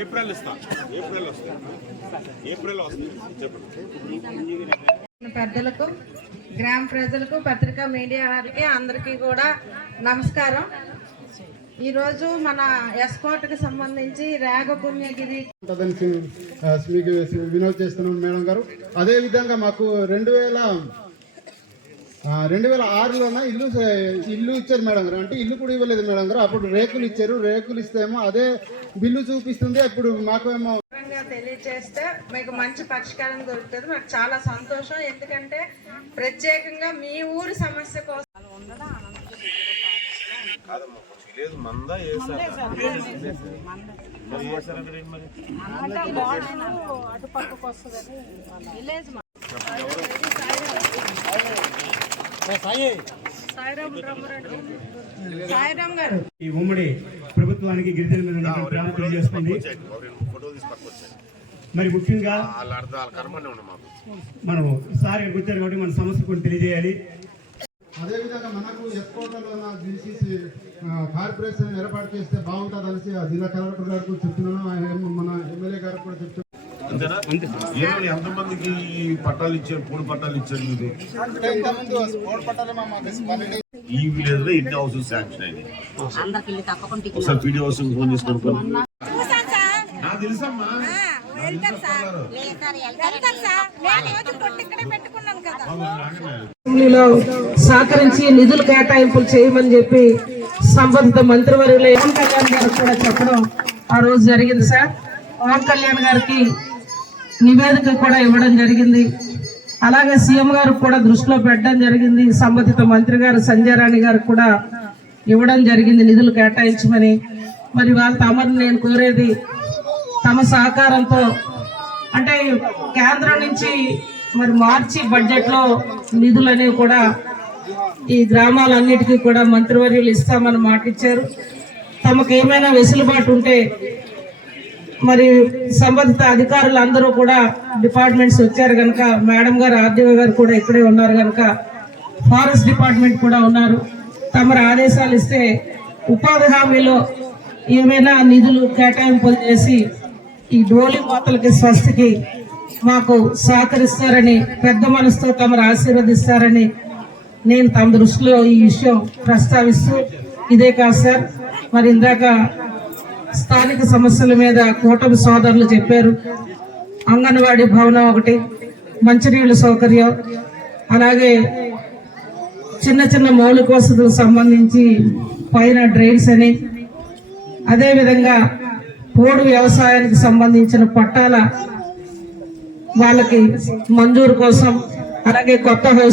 April వస్తుంది. పెద్దలకు, గ్రామ ప్రజలకు, పత్రికా మీడియా వారికి అందరికీ కూడా నమస్కారం. ఈరోజు మన ఎస్కోట్కి సంబంధించి రేగపుణ్యగిరి మీకు వినోద్ చేస్తున్నాం మేడం గారు. అదేవిధంగా మాకు 2006లోన ఇల్లు ఇచ్చారు మేడం గారు. అంటే ఇల్లు కూడా ఇవ్వలేదు మేడం గారు. అప్పుడు రేకులు ఇచ్చారు. రేకులు ఇస్తేమో అదే బిల్లు చూపిస్తుంది. అప్పుడు మాకేమో తెలియజేస్తే మీకు మంచి పరిష్కారం దొరుకుతుంది. నాకు చాలా సంతోషం. ఎందుకంటే ప్రత్యేకంగా మీ ఊరి సమస్య కోసం ఈ ఉమ్మడి ప్రభుత్వానికి గిరిజన మీద తెలియజేస్తుంది. మరి ముఖ్యంగా మనం సార్ ఇక్కడికి వచ్చారు కాబట్టి మన సమస్య కూడా తెలియజేయాలి. అదేవిధంగా మనకు ఎస్కోటలో కార్పొరేషన్ ఏర్పాటు చేస్తే బాగుంటుంది అనేసి జిల్లా కలెక్టర్ గారికి చెప్తున్నాను. మన ఎమ్మెల్యే గారికి కూడా చెప్తున్నాను. ఎంతమందికి పట్టాలు ఇచ్చారు? 3 పట్టాలు ఇచ్చారు. మీరు ఈ విలేజ్ లో ఇన్ని హౌసెస్ శాంక్షన్ అయింది. ఒకసారి పీడీ హౌస్ ఫోన్ చేసుకొని తెలుసమ్మా. సహకరించి నిధులు కేటాయింపులు చేయమని చెప్పి సంబంధిత మంత్రివర్యులు పవన్ కళ్యాణ్ గారు కూడా చెప్పడం ఆ రోజు జరిగింది. సార్, పవన్ కళ్యాణ్ గారికి నివేదిక కూడా ఇవ్వడం జరిగింది. అలాగే సీఎం గారు కూడా దృష్టిలో పెట్టడం జరిగింది. సంబంధిత మంత్రి గారు సంజయ్ రాణి గారు కూడా ఇవ్వడం జరిగింది నిధులు కేటాయించమని. మరి వాళ్ళ తమను నేను కోరేది తమ సహకారంతో, అంటే కేంద్రం నుంచి మరి మార్చి బడ్జెట్ లో నిధులు అనేవి కూడా ఈ గ్రామాలన్నిటికీ కూడా మంత్రివర్యులు ఇస్తామని మాట ఇచ్చారు. తమకు ఏమైనా వెసులుబాటు ఉంటే మరి సంబంధిత అధికారులు అందరూ కూడా డిపార్ట్మెంట్స్ వచ్చారు కనుక, మేడం గారు ఆర్డీఓ గారు కూడా ఇక్కడే ఉన్నారు కనుక, ఫారెస్ట్ డిపార్ట్మెంట్ కూడా ఉన్నారు. తమరు ఆదేశాలు ఇస్తే ఉపాధి హామీలో ఏమైనా నిధులు కేటాయింపులు చేసి ఈ డోలి మూతలకి స్వస్థకి మాకు సహకరిస్తారని, పెద్ద మనసుతో తమరు ఆశీర్వదిస్తారని నేను తమ దృష్టిలో ఈ విషయం ప్రస్తావిస్తూ, ఇదే కాదు సార్, మరి ఇందాక స్థానిక సమస్యల మీద కూటమి సోదరులు చెప్పారు. అంగన్వాడీ భవనం ఒకటి, మంచినీళ్ళ సౌకర్యం, అలాగే చిన్న చిన్న మౌలిక వసతులకు సంబంధించి పైన డ్రైన్స్ అని, అదేవిధంగా పోడు వ్యవసాయానికి సంబంధించిన పట్టాల వాళ్ళకి మంజూరు కోసం, అలాగే కొత్త హౌస్